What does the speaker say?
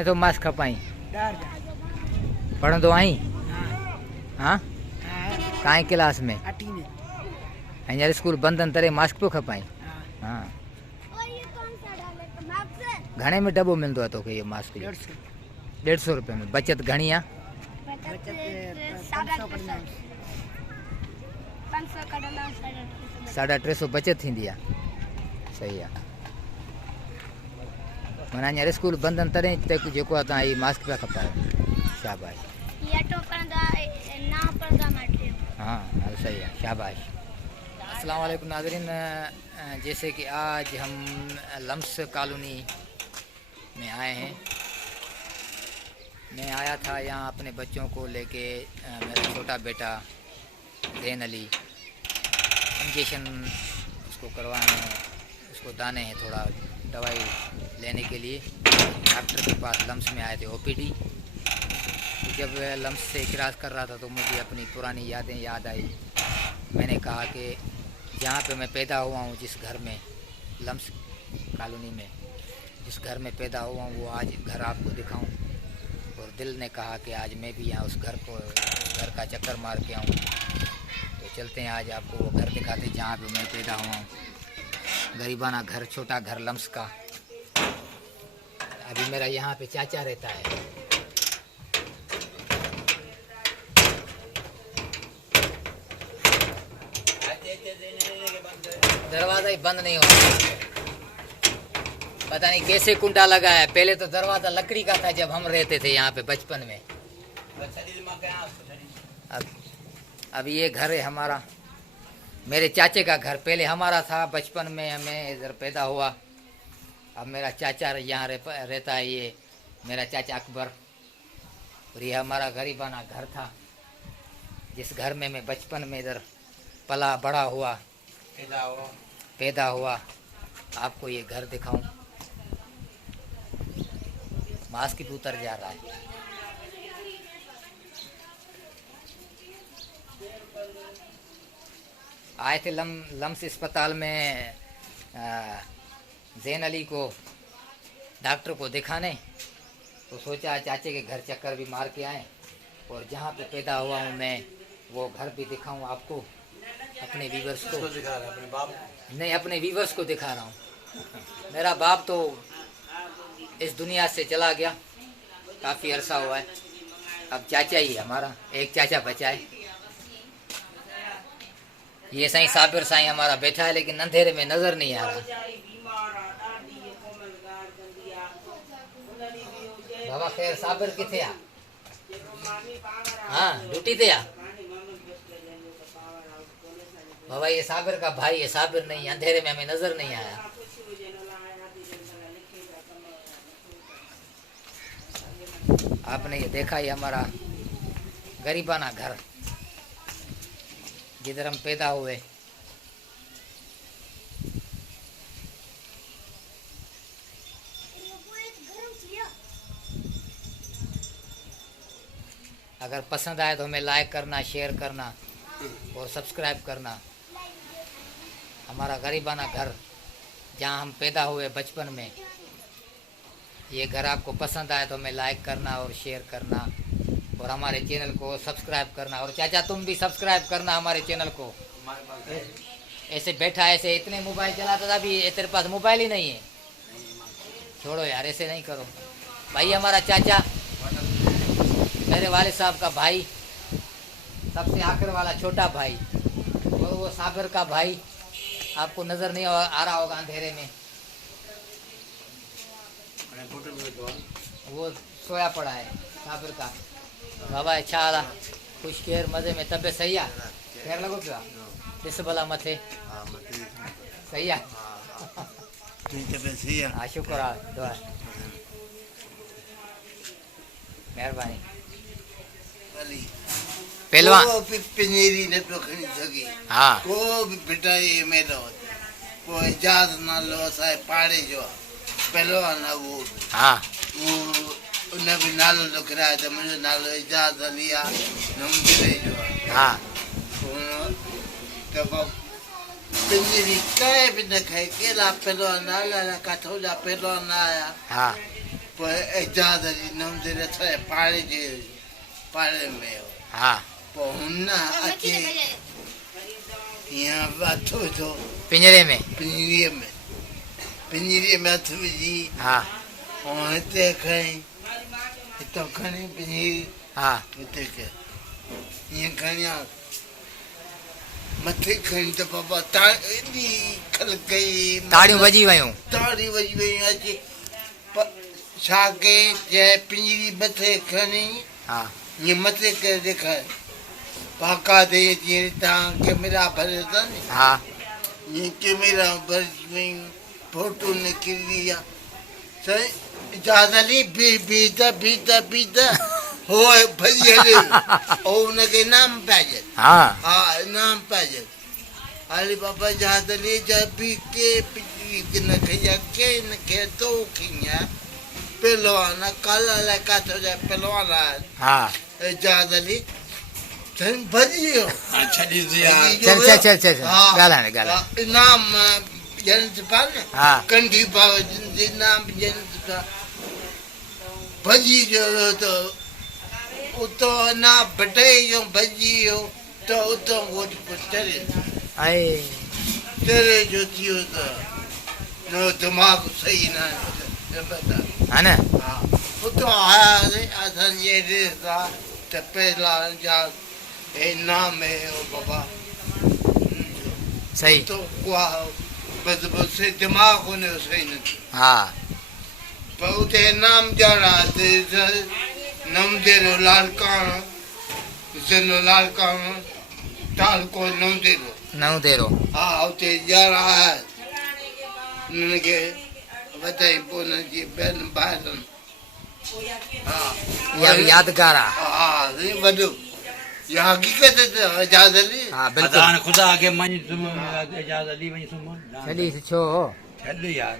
हाणे तो मास्क खपाई डर जा पढ़ंदो आहीं हाँ हाँ हाँ काई क्लास में अठी में हींअर स्कूल बंदि आहिनि तॾहिं मास्क पियो खपाई हाँ हाँ घणे में दॿो मिलंदो आहे तोखे इहो मास्क जो 150 150 में बचत घणी आहे बचत 500 कढंदा 500 कढंदा 350 बचत थींदी आहे सही आहे माना हींअर स्कूल बंदि आहिनि तॾहिं त जेको आहे तव्हां हीउ मास्क पिया खपायो शाबाश ये तो पढ़ंदा ना पढ़ंदा माटे हाँ सही है शाबाश अस्सलाम वालेकुम नाज़रीन जैसे कि आज हम लम्स कॉलोनी में आए हैं मैं आया था यहाँ अपने बच्चों को लेके मेरा छोटा बेटा ज़ैन अली इंजेक्शन उसको करवाने हैं उसको दाने हैं थोड़ा दवाई लेने के लिए डॉक्टर के पास लम्स में आए थे ओपीडी तो जब लम्स से इकरार कर रहा था तो मुझे अपनी पुरानी यादें याद आई मैंने कहा कि जहाँ पे मैं पैदा हुआ हूँ जिस घर में लम्स कॉलोनी में जिस घर में पैदा हुआ हूँ वो आज घर आपको दिखाऊं और दिल ने कहा कि आज मैं भी यहाँ उस घर का चक्कर मार के आऊँ तो चलते हैं आज आपको वो घर दिखाते हैं जहाँ पे मैं पैदा हुआ हूँ गरीबाना घर छोटा घर लम्स का अभी मेरा यहाँ पे चाचा रहता है दरवाजा ही बंद नहीं हो रहा पता नहीं कैसे कुंडा लगा है पहले तो दरवाजा लकड़ी का था जब हम रहते थे यहाँ पे बचपन में अब ये घर है हमारा मेरे चाचे का घर पहले हमारा था बचपन में हमें इधर पैदा हुआ अब मेरा चाचा यहाँ रहता है ये मेरा चाचा अकबर और ये हमारा गरीबाना घर था जिस घर में मैं बचपन में इधर पला बड़ा हुआ पैदा हुआ आपको ये घर दिखाऊं मास्क भी उतर जा रहा है आए थे लम्स अस्पताल में ज़ैन अली को डॉक्टर को दिखाने तो सोचा चाचे के घर चक्कर भी मार के आए और जहाँ पे पैदा हुआ हूँ मैं वो घर भी दिखाऊं आपको अपने व्यूवर्स को दिखा रहे अपने बाप नहीं अपने व्यूवर्स को दिखा रहा हूँ मेरा बाप तो इस दुनिया से चला गया काफ़ी अरसा हुआ है अब चाचा ही है हमारा एक चाचा बचा है ये साईं साबिर साईं हमारा बैठा है लेकिन अंधेरे में नजर नहीं आ रहा बाबा खैर साबिर किथे आ हाँ ड्यूटी थे आ बाबा ये साबिर का भाई है साबिर नहीं अंधेरे में हमें नजर नहीं आया आपने ये देखा ही हमारा गरीबाना घर जिधर हम पैदा हुए अगर पसंद आए तो हमें लाइक करना शेयर करना और सब्सक्राइब करना हमारा गरीबाना घर जहाँ हम पैदा हुए बचपन में ये घर आपको पसंद आए तो हमें लाइक करना और शेयर करना और हमारे चैनल को सब्सक्राइब करना और चाचा तुम भी सब्सक्राइब करना हमारे चैनल को ऐसे बैठा ऐसे इतने मोबाइल चलाता था अभी तेरे पास मोबाइल ही नहीं है छोड़ो यार ऐसे नहीं करो भाई हमारा चाचा मेरे वाले साहब का भाई सबसे आखिर वाला छोटा भाई और वो सागर का भाई आपको नजर नहीं आ रहा होगा अंधेरे में वो सोया पड़ा है साबिर का बाबा अच्छा आला खुश केर मजे में तबे सही है खैर लगो पिया ॾिस भला मथे सही है हाँ शुक्र आहे दुआ महिरबानी पहलवान पिंजेरी न तो खणी सघे हाँ को बि पिटाई में रहो को इजाज़ नालो असांजे पाड़े जो पहलवान आहे उहो हाँ उहो उन बि नालो लिखाए त मुंहिंजो नालो इजाज़ अली आहे नमूने जो आहे हाँ त पिंजेरी कंहिं बि न खाए कहिड़ा पहलवान आया किथां जा पहलवान आया हाँ पोइ एजाज़ अली नमदे असांजे पाड़े में हो हा पोइ हुन अचे हीअं हथु विधो पिंजरे में पिंजरीअ में हथु विझी हा ऐं हिते खणी हितां खणी पिंजरी हा हिते कयो हीअं खणिया मथे खणी त बाबा एॾी खल कई ताड़ियूं वॼी वयूं ताड़ी वॼी वयूं अचे छा कई जंहिं पिंजरी मथे खणी हा हीअं मथे करे ॾेखारे बाक़ाइदे जीअं तव्हां कैमरा भरियो था नी हा हीअं कैमरा भरिजी वयूं फोटो निकिरी आहे साईं इजाज़ अली बीहता हो भॼी हले हो हुनखे इनाम पिया हा हा इनाम पिया हाली बाबा इजाज़ अली जा बि के पिंजरी न खई आहे के न खे तो खईं आहे पहलवान काला अलाए किथां जा पहलवान आहिनि हा इजाज़ अली साईं भॼी वियो चल ॻाल्हाए इनाम ॾियनि था न हा कंढी भाव इनाम ॾियनि था भॼी वियो त उतां अञा बटाई जो भॼी वियो त उतां घोट चरे जो थी वियो त न दिमाग़ सही न हा न हा उतां आयासीं असांजी एड्रेस आहे त पहिला जा इनाम हो बाबा सही तो बसि दिमाग़ हुनजो सही न थियो हा पर उते इनाम ॾियणा नमदेरो लालकाणो ज़िलो लालकाणो तालको नवदेरो हा उते ॾियणा हुननि खे वधाई पोइ हुननि जी ॿियनि ॿाहिरनि इहा बि यादगार आहे हा वॾो इहा हक़ीक़त इजाज़ अली हा बिल्कुलु खुदा के मन तुम इजाज़त अली वही सुमन छॾी छो छॾ यार